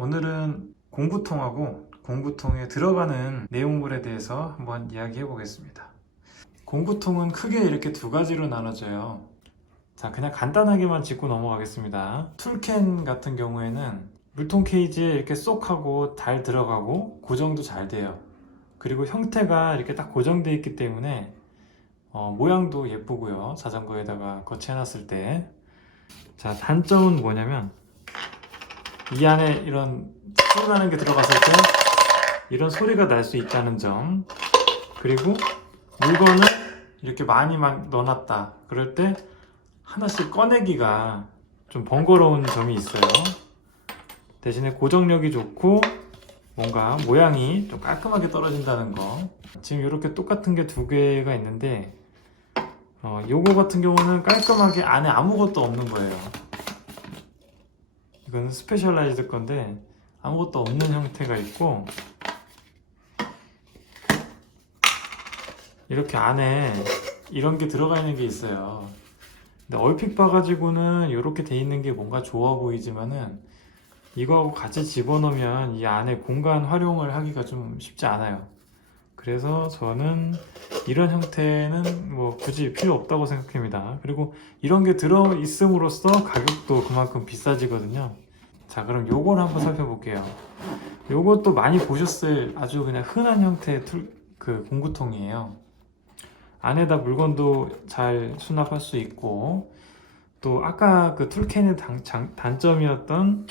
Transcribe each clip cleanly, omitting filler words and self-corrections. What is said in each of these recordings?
오늘은 공구통하고 공구통에 들어가는 내용물에 대해서 한번 이야기해 보겠습니다. 공구통은 크게 이렇게 두 가지로 나눠져요. 자, 그냥 간단하게만 짚고 넘어가겠습니다. 툴캔 같은 경우에는 물통 케이지에 이렇게 쏙 하고 잘 들어가고 고정도 잘 돼요. 그리고 형태가 이렇게 딱 고정되어 있기 때문에 모양도 예쁘고요. 자전거에다가 거치해놨을 때. 자, 단점은 뭐냐면 이 안에 이런 소리 나는 게 들어갔을 때 이런 소리가 날 수 있다는 점, 그리고 물건을 이렇게 많이 넣어놨다 그럴 때 하나씩 꺼내기가 좀 번거로운 점이 있어요. 대신에 고정력이 좋고 뭔가 모양이 좀 깔끔하게 떨어진다는 거. 지금 이렇게 똑같은 게 두 개가 있는데 요거 같은 경우는 깔끔하게 안에 아무것도 없는 거예요. 이건 스페셜라이즈드 건데 아무것도 없는 형태가 있고, 이렇게 안에 이런 게 들어가 있는 게 있어요. 근데 얼핏 봐가지고는 이렇게 돼 있는 게 뭔가 좋아 보이지만은 이거하고 같이 집어넣으면 이 안에 공간 활용을 하기가 좀 쉽지 않아요. 그래서 저는 이런 형태는 뭐 굳이 필요 없다고 생각합니다. 그리고 이런 게 들어 있음으로써 가격도 그만큼 비싸지거든요. 자, 그럼 요걸 한번 살펴볼게요. 요것도 많이 보셨을 아주 그냥 흔한 형태의 공구통이에요. 안에다 물건도 잘 수납할 수 있고, 또 아까 그 툴캔의 단점이었던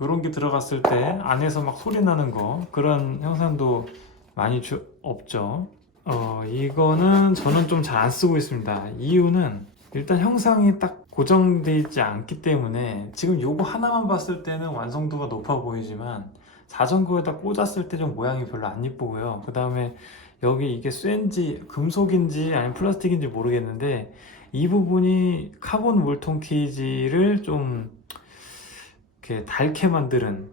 이런 게 들어갔을 때 안에서 막 소리 나는 거, 그런 형상도 많이 없죠. 이거는 저는 좀 잘 안 쓰고 있습니다. 이유는 일단 형상이 딱 고정되어 있지 않기 때문에, 지금 요거 하나만 봤을 때는 완성도가 높아 보이지만 자전거에다 꽂았을 때 좀 모양이 별로 안 이쁘고요. 그 다음에 여기 이게 쇠인지 금속인지 아니면 플라스틱인지 모르겠는데 이 부분이 카본 물통 케이지를 좀 이렇게 닳게 만드는,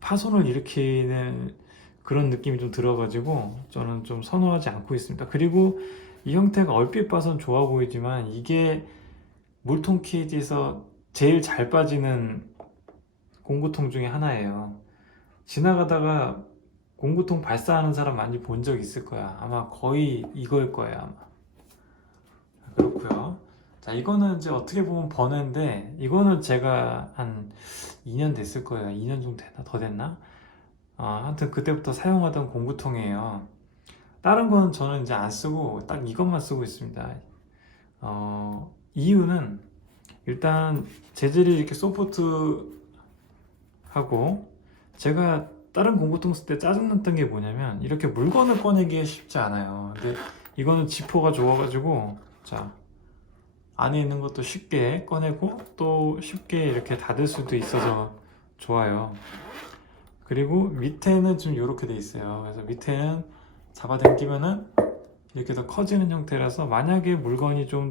파손을 일으키는 그런 느낌이 좀 들어가지고 저는 좀 선호하지 않고 있습니다. 그리고 이 형태가 얼핏 봐선 좋아 보이지만 이게 물통 케이지에서 제일 잘 빠지는 공구통 중에 하나예요. 지나가다가 공구통 발사하는 사람 많이 본 적 있을 거야. 아마 거의 이거일 거예요, 아마. 그렇고요. 자, 이거는 이제 어떻게 보면 번외인데, 이거는 제가 한 2년 됐을 거예요. 2년 정도 됐나? 더 됐나? 하여튼 그때부터 사용하던 공구통이에요. 다른 거는 저는 이제 안 쓰고 딱 이것만 쓰고 있습니다. 이유는 일단 재질이 이렇게 소프트하고, 제가 다른 공구통 쓸 때 짜증났던 게 뭐냐면 이렇게 물건을 꺼내기 쉽지 않아요. 근데 이거는 지퍼가 좋아가지고, 자, 안에 있는 것도 쉽게 꺼내고 또 쉽게 이렇게 닫을 수도 있어서 좋아요. 그리고 밑에는 좀 이렇게 돼 있어요. 그래서 밑에는 잡아당기면은 이렇게 더 커지는 형태라서 만약에 물건이 좀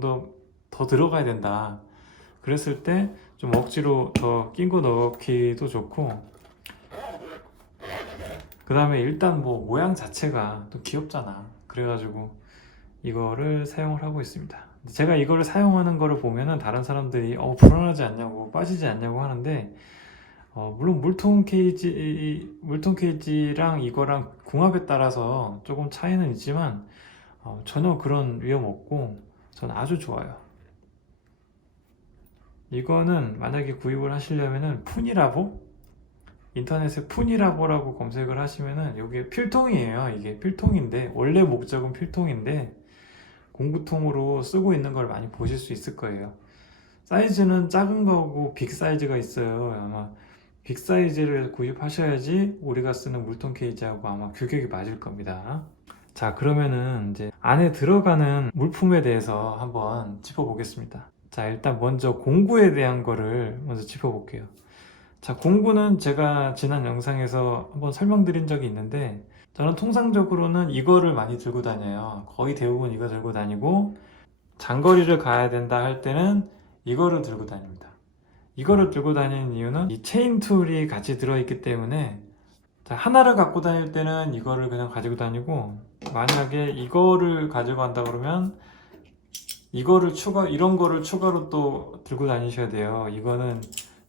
더 들어가야 된다 그랬을 때 좀 억지로 더 낀 거 넣기도 좋고, 그 다음에 일단 뭐 모양 자체가 또 귀엽잖아. 그래가지고 이거를 사용을 하고 있습니다. 제가 이거를 사용하는 거를 보면은 다른 사람들이 불안하지 않냐고, 빠지지 않냐고 하는데, 물론 물통 케이지랑 이거랑 궁합에 따라서 조금 차이는 있지만 전혀 그런 위험 없고 저는 아주 좋아요. 이거는 만약에 구입을 하시려면은 푸니라보, 인터넷에 푸니라보라고 검색을 하시면은 이게 필통이에요. 이게 필통인데 원래 목적은 필통인데 공구통으로 쓰고 있는 걸 많이 보실 수 있을 거예요. 사이즈는 작은 거고 빅 사이즈가 있어요. 아마 빅 사이즈를 구입하셔야지 우리가 쓰는 물통 케이지하고 아마 규격이 맞을 겁니다. 자, 그러면은 이제 안에 들어가는 물품에 대해서 한번 짚어보겠습니다. 자, 일단 먼저 공구에 대한 거를 먼저 짚어볼게요. 자, 공구는 제가 지난 영상에서 한번 설명드린 적이 있는데, 저는 통상적으로는 이거를 많이 들고 다녀요. 거의 대부분 이거 들고 다니고, 장거리를 가야 된다 할 때는 이거를 들고 다닙니다. 이거를 들고 다니는 이유는 이 체인 툴이 같이 들어있기 때문에, 자, 하나를 갖고 다닐 때는 이거를 그냥 가지고 다니고, 만약에 이거를 가지고 간다 그러면 이런 거를 추가로 또 들고 다니셔야 돼요. 이거는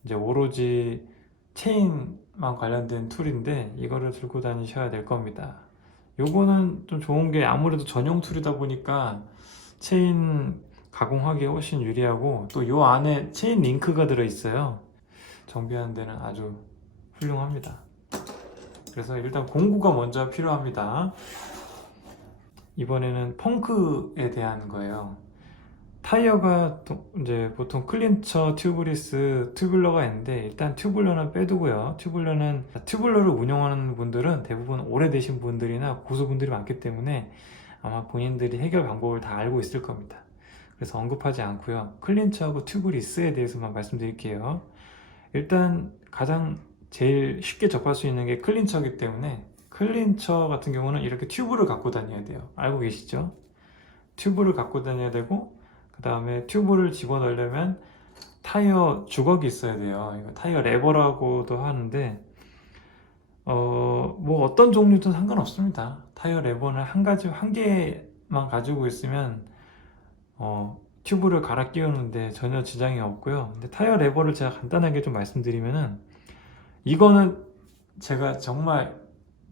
이제 오로지 체인만 관련된 툴인데 이거를 들고 다니셔야 될 겁니다. 요거는 좀 좋은 게 아무래도 전용 툴이다 보니까 체인 가공하기에 훨씬 유리하고 또 요 안에 체인 링크가 들어있어요. 정비하는 데는 아주 훌륭합니다. 그래서 일단 공구가 먼저 필요합니다. 이번에는 펑크에 대한 거예요. 타이어가 이제 보통 클린처, 튜브리스, 튜블러가 있는데 일단 튜블러는 빼두고요. 튜블러를 운영하는 분들은 대부분 오래되신 분들이나 고수분들이 많기 때문에 아마 본인들이 해결 방법을 다 알고 있을 겁니다. 그래서 언급하지 않고요. 클린처하고 튜브리스에 대해서만 말씀드릴게요. 일단 가장 제일 쉽게 접할 수 있는 게 클린처이기 때문에 클린처 같은 경우는 이렇게 튜브를 갖고 다녀야 돼요. 알고 계시죠? 튜브를 갖고 다녀야 되고 그 다음에 튜브를 집어넣으려면 타이어 주걱이 있어야 돼요. 이거 타이어 레버라고도 하는데 뭐 어떤 종류든 상관없습니다. 타이어 레버는 한 개만 가지고 있으면 튜브를 갈아 끼우는데 전혀 지장이 없고요. 근데 타이어 레버를 제가 간단하게 좀 말씀드리면은 이거는 제가 정말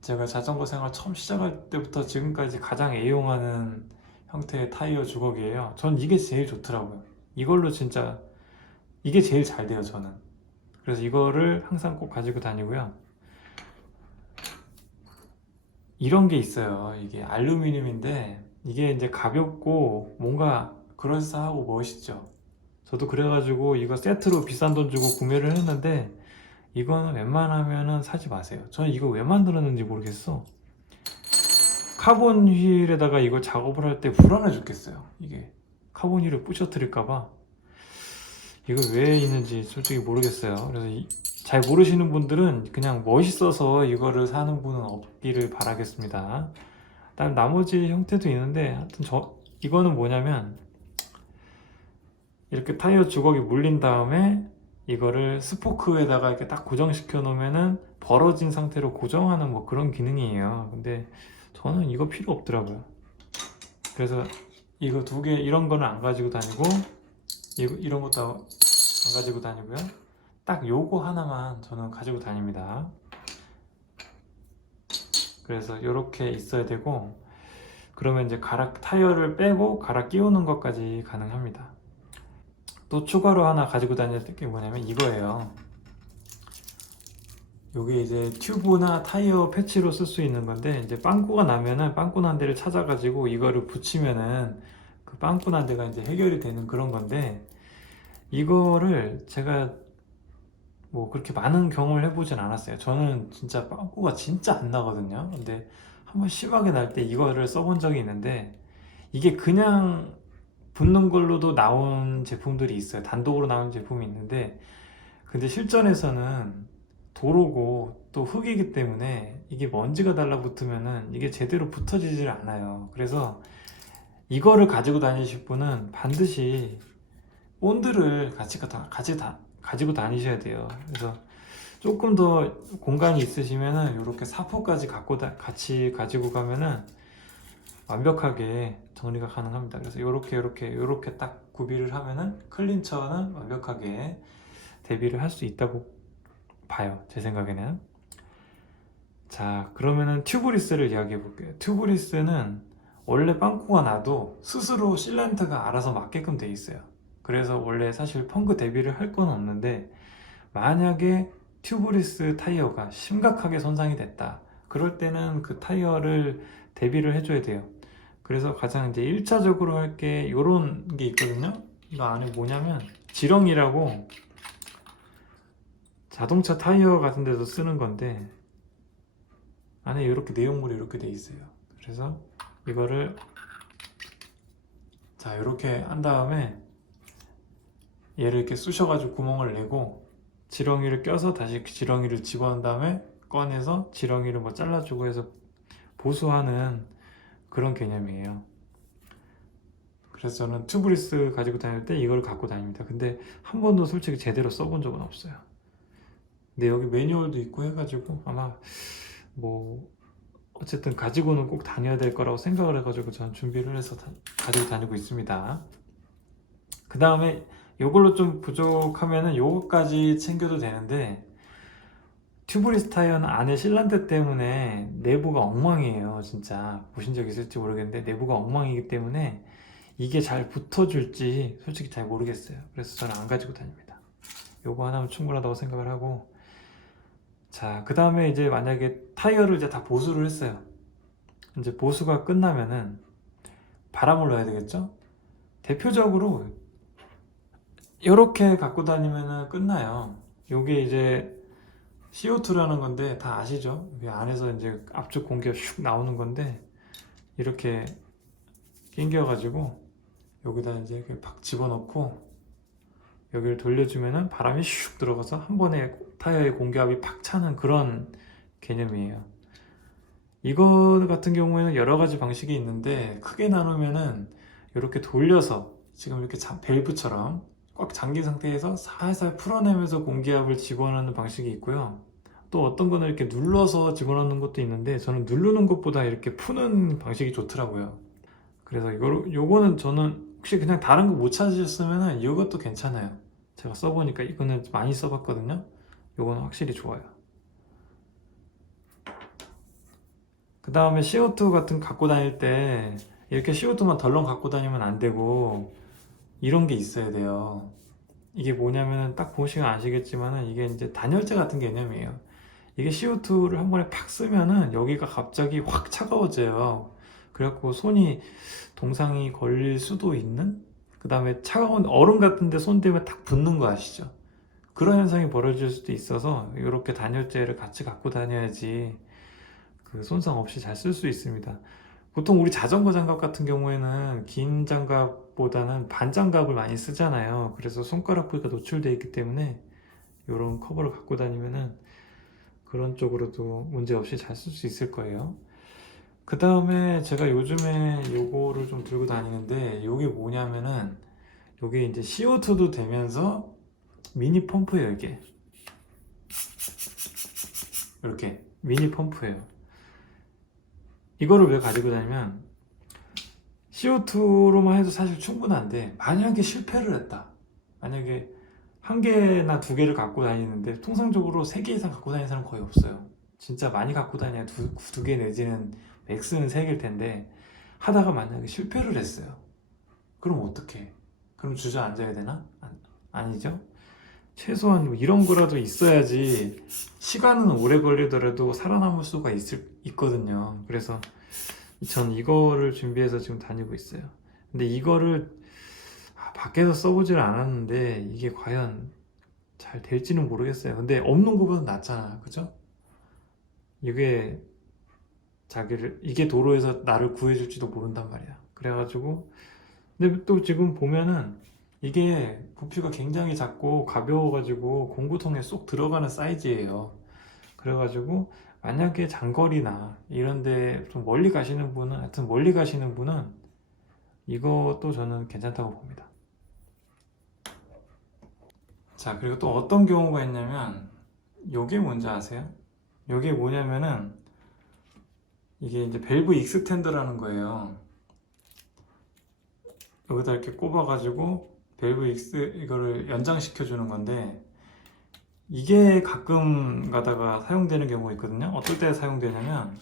제가 자전거 생활 처음 시작할 때부터 지금까지 가장 애용하는 형태의 타이어 주걱이에요. 전 이게 제일 좋더라고요. 이걸로 진짜 이게 제일 잘 돼요, 저는. 그래서 이거를 항상 꼭 가지고 다니고요. 이런 게 있어요. 이게 알루미늄인데 이게 이제 가볍고 뭔가 그럴싸하고 멋있죠. 저도 그래가지고 이거 세트로 비싼 돈 주고 구매를 했는데 이거는 웬만하면은 사지 마세요. 저는 이거 왜 만들었는지 모르겠어. 카본 휠에다가 이걸 작업을 할 때 불안해 죽겠어요. 이게 카본 휠을 부셔뜨릴까봐 이거 왜 있는지 솔직히 모르겠어요. 그래서 잘 모르시는 분들은 그냥 멋있어서 이거를 사는 분은 없기를 바라겠습니다. 다른 나머지 형태도 있는데 하여튼 이거는 뭐냐면 이렇게 타이어 주걱이 물린 다음에 이거를 스포크에다가 이렇게 딱 고정시켜 놓으면은 벌어진 상태로 고정하는 뭐 그런 기능이에요. 근데 저는 이거 필요 없더라고요. 그래서 이거 두 개 이런 거는 안 가지고 다니고 이런 것도 안 가지고 다니고요. 딱 요거 하나만 저는 가지고 다닙니다. 그래서 이렇게 있어야 되고 그러면 이제 타이어를 빼고 갈아 끼우는 것까지 가능합니다. 또 추가로 하나 가지고 다닐 게 뭐냐면 이거예요. 요게 이제 튜브나 타이어 패치로 쓸 수 있는 건데 이제 빵꾸가 나면은 빵꾸 난 데를 찾아가지고 이거를 붙이면은 그 빵꾸 난 데가 이제 해결이 되는 그런 건데 이거를 제가 뭐 그렇게 많은 경험을 해보진 않았어요. 저는 진짜 빵꾸가 진짜 안 나거든요. 근데 한번 심하게 날 때 이거를 써본 적이 있는데 이게 그냥 붙는 걸로도 나온 제품들이 있어요. 단독으로 나온 제품이 있는데 근데 실전에서는 도로고 또 흙이기 때문에 이게 먼지가 달라붙으면은 이게 제대로 붙어지질 않아요. 그래서 이거를 가지고 다니실 분은 반드시 본드를 가지고 다니셔야 돼요. 그래서 조금 더 공간이 있으시면은 이렇게 사포까지 같이 가지고 가면은 완벽하게 정리가 가능합니다. 그래서 이렇게 딱 구비를 하면은 클린처는 완벽하게 대비를 할 수 있다고 봐요. 제 생각에는. 자, 그러면은 튜브리스를 이야기해 볼게요. 튜브리스는 원래 빵꾸가 나도 스스로 실란트가 알아서 맞게끔 돼 있어요. 그래서 원래 사실 펑크 대비를 할 건 없는데 만약에 튜브리스 타이어가 심각하게 손상이 됐다. 그럴 때는 그 타이어를 대비를 해줘야 돼요. 그래서 가장 이제 1차적으로 할 게 이런 게 있거든요. 이거 안에 뭐냐면 지렁이라고 자동차 타이어 같은 데서 쓰는 건데 안에 이렇게 내용물이 이렇게 돼 있어요. 그래서 이거를 자 이렇게 한 다음에 얘를 이렇게 쑤셔가지고 구멍을 내고 지렁이를 껴서 다시 지렁이를 집어넣은 다음에 꺼내서 지렁이를 뭐 잘라주고 해서 보수하는 그런 개념이에요. 그래서 저는 튜브리스 가지고 다닐 때 이걸 갖고 다닙니다. 근데 한 번도 솔직히 제대로 써본 적은 없어요. 근데 여기 매뉴얼도 있고 해가지고 아마 뭐 어쨌든 가지고는 꼭 다녀야 될 거라고 생각을 해가지고 저는 준비를 해서 가지고 다니고 있습니다. 그 다음에 이걸로 좀 부족하면은 요거까지 챙겨도 되는데 튜브리스 타이어는 안에 실란트 때문에 내부가 엉망이에요. 진짜 보신 적 있을지 모르겠는데 내부가 엉망이기 때문에 이게 잘 붙어줄지 솔직히 잘 모르겠어요. 그래서 저는 안 가지고 다닙니다. 요거 하나면 충분하다고 생각을 하고, 자, 그 다음에 이제 만약에 타이어를 이제 다 보수를 했어요. 이제 보수가 끝나면은 바람을 넣어야 되겠죠? 대표적으로 이렇게 갖고 다니면은 끝나요. 요게 이제 CO2라는 건데 다 아시죠? 이 안에서 이제 앞쪽 공기가 슉 나오는 건데, 이렇게 낑겨가지고 여기다 이제 팍 집어넣고 여기를 돌려주면은 바람이 슉 들어가서 한 번에 타이어의 공기압이 팍 차는 그런 개념이에요. 이거 같은 경우에는 여러 가지 방식이 있는데 크게 나누면은 이렇게 돌려서 지금 이렇게 밸브처럼 꽉 잠긴 상태에서 살살 풀어내면서 공기압을 집어넣는 방식이 있고요. 또 어떤 거는 이렇게 눌러서 집어넣는 것도 있는데 저는 누르는 것보다 이렇게 푸는 방식이 좋더라고요. 그래서 요거는 저는 혹시 그냥 다른 거 못 찾으셨으면 이것도 괜찮아요. 제가 써보니까 이거는 많이 써봤거든요. 요거는 확실히 좋아요. 그 다음에 CO2 같은 거 갖고 다닐 때 이렇게 CO2만 덜렁 갖고 다니면 안 되고 이런 게 있어야 돼요. 이게 뭐냐면 딱 보시면 아시겠지만은 이게 이제 단열재 같은 개념이에요. 이게 CO2를 한 번에 팍 쓰면은 여기가 갑자기 확 차가워져요. 그래갖고 손이 동상이 걸릴 수도 있는, 그 다음에 차가운 얼음 같은데 손 대면 딱 붙는 거 아시죠? 그런 현상이 벌어질 수도 있어서 이렇게 단열재를 같이 갖고 다녀야지 그 손상 없이 잘 쓸 수 있습니다. 보통 우리 자전거 장갑 같은 경우에는 긴 장갑보다는 반 장갑을 많이 쓰잖아요. 그래서 손가락 부위가 노출되어 있기 때문에 이런 커버를 갖고 다니면은 그런 쪽으로도 문제 없이 잘 쓸 수 있을 거예요. 그 다음에 제가 요즘에 요거를 좀 들고 다니는데 요게 뭐냐면은 요게 이제 CO2도 되면서 미니 펌프예요. 이게 이렇게 미니 펌프예요. 이거를 왜 가지고 다니면 CO2로만 해도 사실 충분한데 만약에 실패를 했다, 만약에 한 개나 두 개를 갖고 다니는데 통상적으로 세 개 이상 갖고 다니는 사람 거의 없어요. 진짜 많이 갖고 다녀야 두 개 내지는 맥스는 세 개일 텐데 하다가 만약에 실패를 했어요. 그럼 어떡해? 그럼 주저앉아야 되나? 아니죠? 최소한 뭐 이런 거라도 있어야지 시간은 오래 걸리더라도 살아남을 수가 있거든요. 그래서 전 이거를 준비해서 지금 다니고 있어요. 근데 이거를 밖에서 써보질 않았는데 이게 과연 잘 될지는 모르겠어요. 근데 없는 것보다 낫잖아, 그죠? 이게 이게 도로에서 나를 구해줄지도 모른단 말이야. 그래가지고 근데 또 지금 보면은 이게 부피가 굉장히 작고 가벼워가지고 공구통에 쏙 들어가는 사이즈예요. 그래가지고 만약에 장거리나 이런데 좀 멀리 가시는 분은, 하여튼 멀리 가시는 분은 이것도 저는 괜찮다고 봅니다. 자, 그리고 또 어떤 경우가 있냐면 요게 뭔지 아세요? 요게 뭐냐면은 이게 이제 밸브 익스텐더라는 거예요. 여기다 이렇게 꼽아가지고 이거를 연장시켜 주는 건데, 이게 가끔 가다가 사용되는 경우가 있거든요. 어떨 때 사용되냐면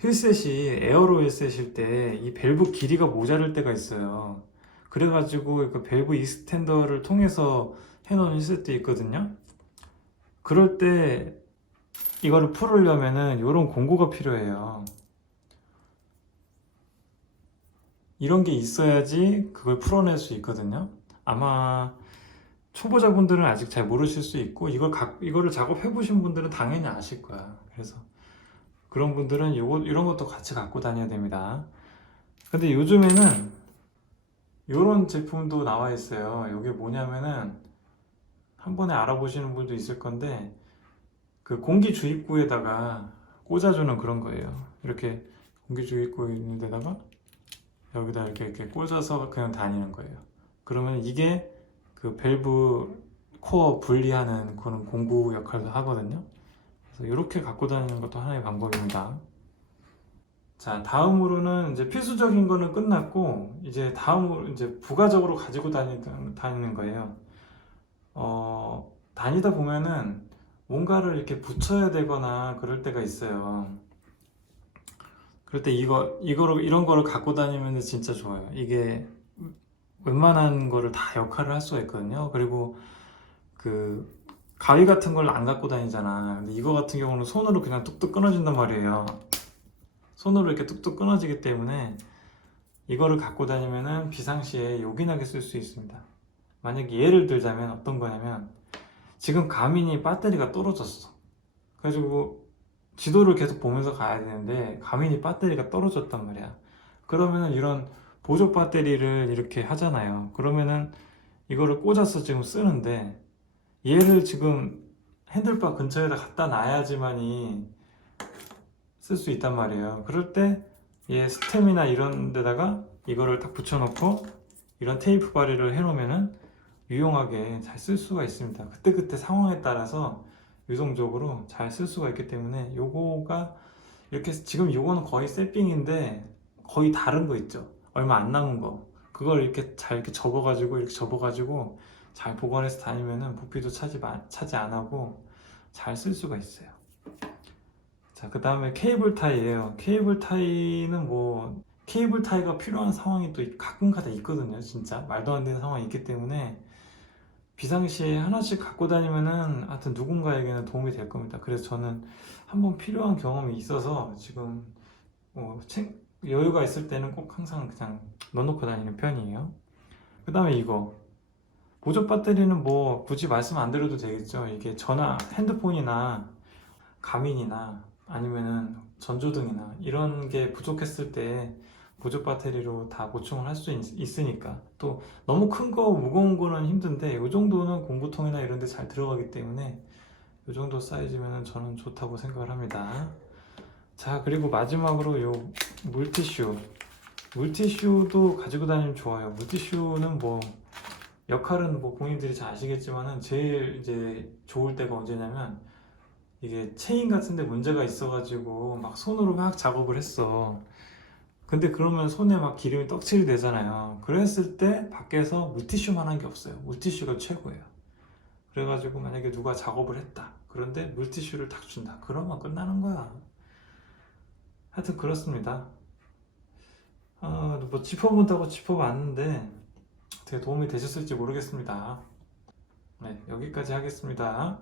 휠셋이 에어로 휠셋일 때 이 밸브 길이가 모자랄 때가 있어요. 그래가지고 그 밸브 익스텐더를 통해서 해놓은 휠셋도 있거든요. 그럴 때 이거를 풀으려면은 이런 공구가 필요해요. 이런 게 있어야지 그걸 풀어낼 수 있거든요. 아마 초보자분들은 아직 잘 모르실 수 있고 이거를 작업해 보신 분들은 당연히 아실 거야. 그래서 그런 분들은 이런 것도 같이 갖고 다녀야 됩니다. 근데 요즘에는 이런 제품도 나와 있어요. 이게 뭐냐면은 한 번에 알아보시는 분도 있을 건데 그 공기 주입구에다가 꽂아주는 그런 거예요. 이렇게 공기 주입구 있는 데다가 여기다 이렇게 꽂아서 그냥 다니는 거예요. 그러면 이게 그 밸브 코어 분리하는 그런 공구 역할도 하거든요. 그래서 이렇게 갖고 다니는 것도 하나의 방법입니다. 자, 다음으로는 이제 필수적인 거는 끝났고 이제 다음으로 이제 부가적으로 가지고 다니는 거예요. 다니다 보면은 뭔가를 이렇게 붙여야 되거나 그럴 때가 있어요. 그럴 때 이런 거를 갖고 다니면 진짜 좋아요. 이게 웬만한 거를 다 역할을 할 수가 있거든요. 그리고 그 가위 같은 걸 안 갖고 다니잖아. 근데 이거 같은 경우는 손으로 그냥 뚝뚝 끊어진단 말이에요. 손으로 이렇게 뚝뚝 끊어지기 때문에 이거를 갖고 다니면은 비상시에 요긴하게 쓸 수 있습니다. 만약에 예를 들자면 어떤 거냐면 지금 가민이 배터리가 떨어졌어. 그래가지고 지도를 계속 보면서 가야 되는데 가민이 배터리가 떨어졌단 말이야. 그러면은 이런 보조 배터리를 이렇게 하잖아요. 그러면은 이거를 꽂아서 지금 쓰는데 얘를 지금 핸들바 근처에다 갖다 놔야지만이 쓸 수 있단 말이에요. 그럴 때 얘 스템이나 이런 데다가 이거를 딱 붙여놓고 이런 테이프 바리를 해놓으면은 유용하게 잘 쓸 수가 있습니다. 그때그때 상황에 따라서 유동적으로 잘 쓸 수가 있기 때문에 요거가 이렇게 지금 요거는 거의 세핑인데 거의 다른 거 있죠. 얼마 안 남은 거. 그걸 이렇게 잘 이렇게 접어가지고 잘 보관해서 다니면은 부피도 차지 안 하고 잘 쓸 수가 있어요. 자, 그 다음에 케이블 타이예요. 케이블 타이는 뭐 케이블 타이가 필요한 상황이 또 가끔가다 있거든요. 진짜 말도 안 되는 상황이 있기 때문에 비상시에 하나씩 갖고 다니면은 하여튼 누군가에게는 도움이 될 겁니다. 그래서 저는 한번 필요한 경험이 있어서 지금 여유가 있을 때는 꼭 항상 그냥 넣어놓고 다니는 편이에요. 그 다음에 이거 보조 배터리는 뭐 굳이 말씀 안 드려도 되겠죠. 이게 핸드폰이나 가민이나 아니면은 전조등이나 이런 게 부족했을 때 보조 배터리로 다 보충을 할 수 있으니까. 또 너무 큰 거 무거운 거는 힘든데 이 정도는 공구통이나 이런 데 잘 들어가기 때문에 이 정도 사이즈면 저는 좋다고 생각을 합니다. 자, 그리고 마지막으로 요 물티슈도 가지고 다니면 좋아요. 물티슈는 뭐 역할은 뭐 본인들이 잘 아시겠지만은 제일 이제 좋을 때가 언제냐면 이게 체인 같은데 문제가 있어가지고 막 손으로 막 작업을 했어. 근데 그러면 손에 막 기름이 떡칠이 되잖아요. 그랬을 때 밖에서 물티슈만 한 게 없어요. 물티슈가 최고예요. 그래가지고 만약에 누가 작업을 했다. 그런데 물티슈를 탁 준다. 그러면 끝나는 거야. 하여튼 그렇습니다. 뭐 짚어본다고 짚어봤는데 어떻게 도움이 되셨을지 모르겠습니다. 네, 여기까지 하겠습니다.